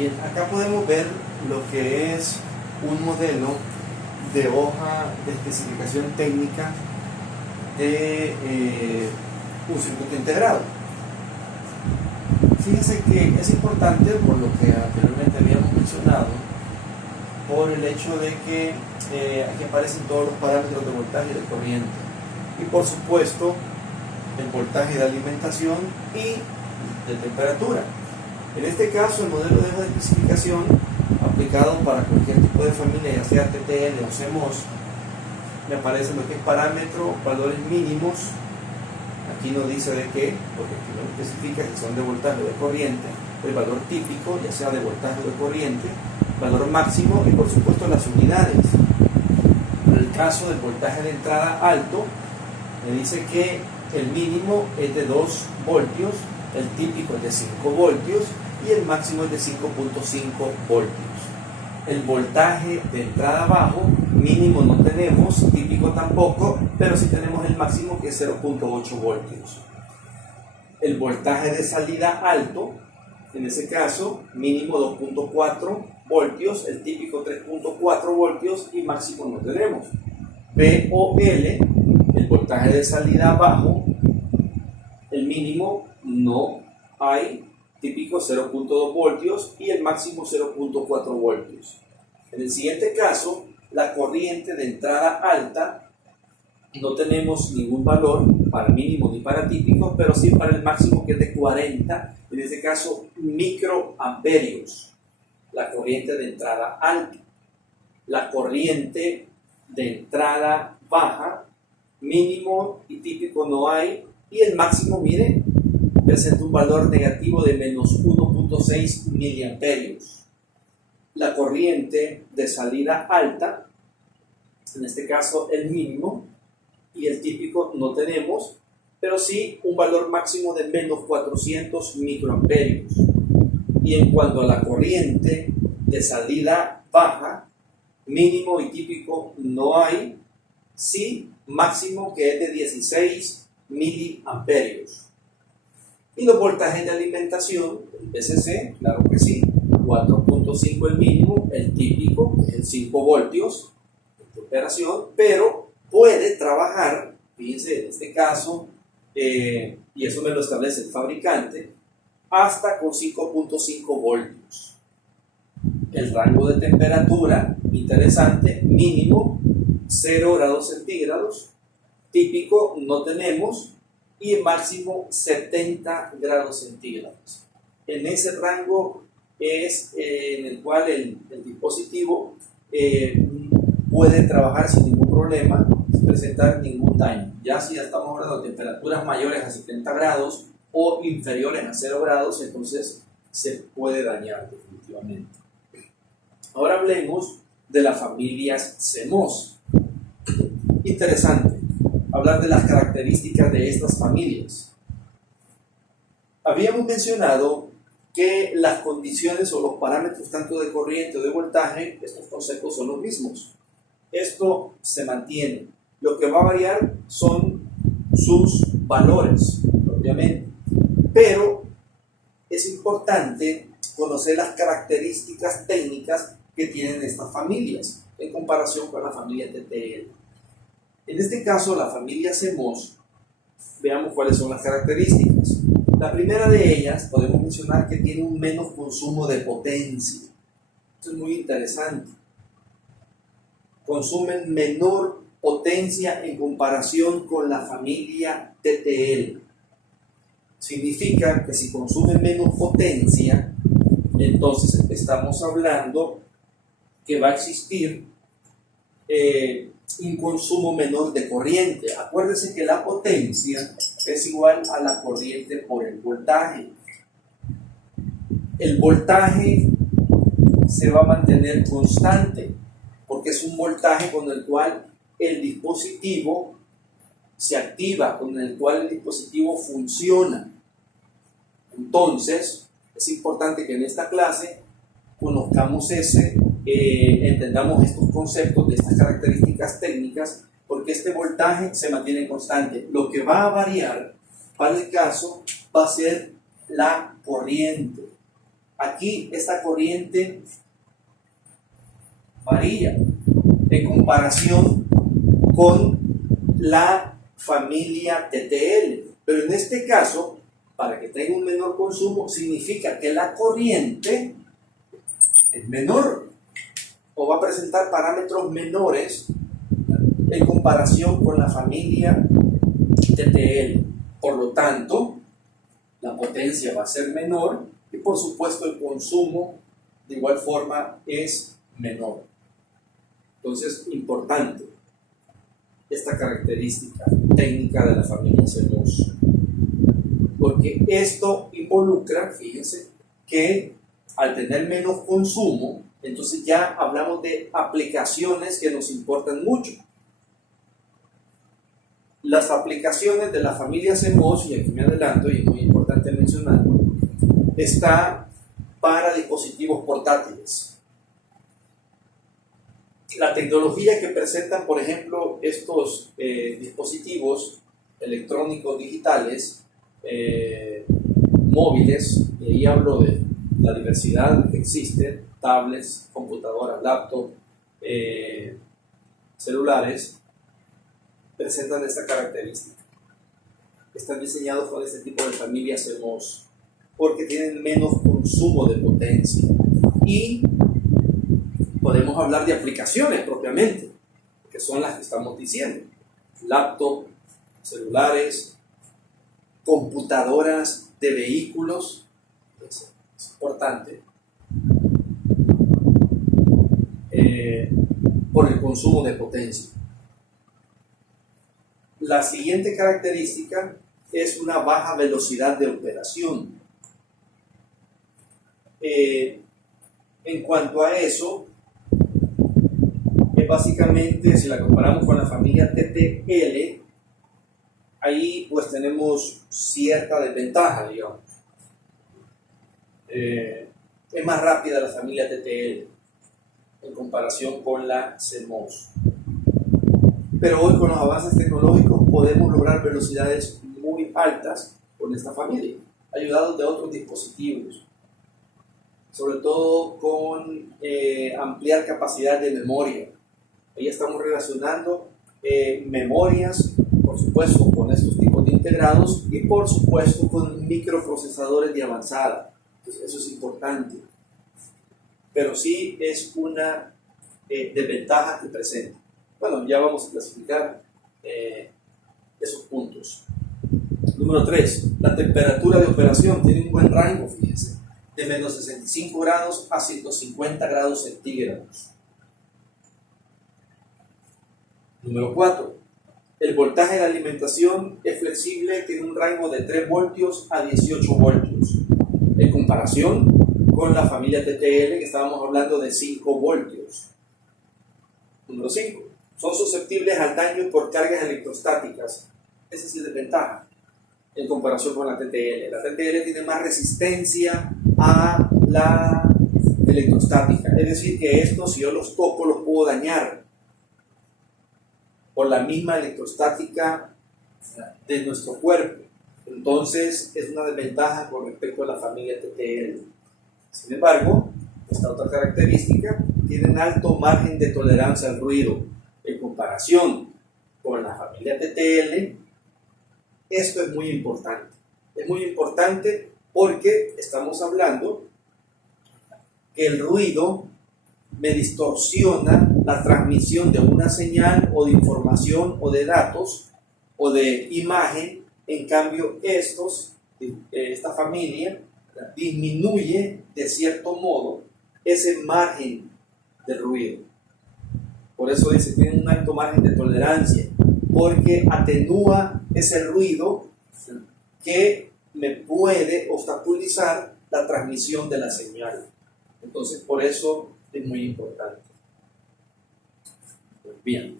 Bien, acá podemos ver lo que es un modelo de hoja de especificación técnica de un circuito integrado. Fíjense que es importante, por lo que anteriormente habíamos mencionado, por el hecho de que aquí aparecen todos los parámetros de voltaje y de corriente, y por supuesto el voltaje de alimentación y de temperatura. En este caso, el modelo de hoja de especificación aplicado para cualquier tipo de familia, ya sea TTL o CMOS, me aparecen lo que es parámetro, valores mínimos. Aquí no dice de qué, porque aquí no especifica si son de voltaje o de corriente, el valor típico, ya sea de voltaje o de corriente, valor máximo y por supuesto las unidades. En el caso del voltaje de entrada alto, me dice que el mínimo es de 2 voltios, el típico es de 5 voltios y el máximo es de 5.5 voltios. El voltaje de entrada bajo, mínimo no tenemos, típico tampoco, pero sí tenemos el máximo que es 0.8 voltios. El voltaje de salida alto, en ese caso, mínimo 2.4 voltios, el típico 3.4 voltios y máximo no tenemos. VOL, el voltaje de salida bajo, el mínimo no hay, típico 0.2 voltios y el máximo 0.4 voltios. En el siguiente caso, la corriente de entrada alta, no tenemos ningún valor para mínimo ni para típico, pero sí para el máximo que es de 40, en este caso microamperios, la corriente de entrada alta. La corriente de entrada baja, mínimo y típico no hay, y el máximo, mire, presenta un valor negativo de menos 1.6 miliamperios. La corriente de salida alta, en este caso el mínimo y el típico no tenemos, pero sí un valor máximo de menos 400 microamperios. Y en cuanto a la corriente de salida baja, mínimo y típico no hay, sí máximo que es de 16 miliamperios. Y los voltajes de alimentación, el VCC, claro que sí, 4.5 el mínimo, el típico, el 5 voltios de operación, pero puede trabajar, fíjense en este caso, y eso me lo establece el fabricante, hasta con 5.5 voltios. El rango de temperatura, interesante, mínimo 0 grados centígrados, típico no tenemos, y el máximo 70 grados centígrados. En ese rango es en el cual el dispositivo puede trabajar sin ningún problema, sin presentar ningún daño. Ya si ya estamos hablando de temperaturas mayores a 70 grados o inferiores a 0 grados, entonces se puede dañar definitivamente. Ahora hablemos de las familias CMOS. Interesante hablar de las características de estas familias. Habíamos mencionado que las condiciones o los parámetros tanto de corriente o de voltaje, estos conceptos son los mismos. Esto se mantiene. Lo que va a variar son sus valores, obviamente. Pero es importante conocer las características técnicas que tienen estas familias en comparación con la familia TTL. En este caso, la familia CMOS, veamos cuáles son las características. La primera de ellas, podemos mencionar que tiene un menos consumo de potencia. Esto es muy interesante. Consumen menor potencia en comparación con la familia TTL. Significa que si consumen menos potencia, entonces estamos hablando que va a existir un consumo menor de corriente. Acuérdense que la potencia es igual a la corriente por el voltaje. El voltaje se va a mantener constante porque es un voltaje con el cual el dispositivo se activa, con el cual el dispositivo funciona. Entonces, es importante que en esta clase conozcamos entendamos estos conceptos de estas características técnicas, porque este voltaje se mantiene constante. Lo que va a variar para el caso va a ser la corriente. Aquí esta corriente varía en comparación con la familia TTL. Pero en este caso, para que tenga un menor consumo, significa que la corriente es menor o va a presentar parámetros menores en comparación con la familia TTL. Por lo tanto, la potencia va a ser menor y por supuesto el consumo de igual forma es menor. Entonces, importante esta característica técnica de la familia CMOS, porque esto involucra, fíjense, que al tener menos consumo, entonces ya hablamos de aplicaciones que nos importan mucho. Las aplicaciones de la familia CMOS, y aquí me adelanto y es muy importante mencionarlo, está para dispositivos portátiles. La tecnología que presentan, por ejemplo, estos dispositivos electrónicos digitales, móviles, y ahí hablo de la diversidad que existe, tablets, computadoras, laptops, celulares, presentan esta característica. Están diseñados con este tipo de familia CMOS porque tienen menos consumo de potencia. Y podemos hablar de aplicaciones propiamente, que son las que estamos diciendo. Laptop, celulares, computadoras de vehículos, es importante, por el consumo de potencia. La siguiente característica es una baja velocidad de operación. En cuanto a eso, básicamente, si la comparamos con la familia TTL, ahí pues tenemos cierta desventaja, digamos. Es más rápida la familia TTL en comparación con la CMOS. Pero hoy con los avances tecnológicos podemos lograr velocidades muy altas con esta familia, ayudados de otros dispositivos, sobre todo con ampliar capacidad de memoria. Ahí estamos relacionando memorias, por supuesto, con estos tipos de integrados y por supuesto con microprocesadores de avanzada. Entonces, eso es importante. Pero sí es una desventaja que presenta. Bueno, ya vamos a clasificar esos puntos. Número 3. La temperatura de operación tiene un buen rango, fíjense, de menos 65 grados a 150 grados centígrados. Número 4. El voltaje de alimentación es flexible, tiene un rango de 3 voltios a 18 voltios. En comparación con la familia TTL, que estábamos hablando de 5 voltios. Número 5. Son susceptibles al daño por cargas electrostáticas. Esa sí es desventaja en comparación con la TTL. La TTL tiene más resistencia a la electrostática. Es decir, que estos, si yo los toco, los puedo dañar por la misma electrostática de nuestro cuerpo. Entonces es una desventaja con respecto a la familia TTL. Sin embargo, esta otra característica tiene un alto margen de tolerancia al ruido. En comparación con la familia TTL, esto es muy importante. Es muy importante porque estamos hablando que el ruido me distorsiona la transmisión de una señal o de información o de datos o de imagen. En cambio, esta familia disminuye de cierto modo ese margen de ruido. Por eso dice, tiene un alto margen de tolerancia, porque atenúa ese ruido que me puede obstaculizar la transmisión de la señal. Entonces, por eso es muy importante. Bien.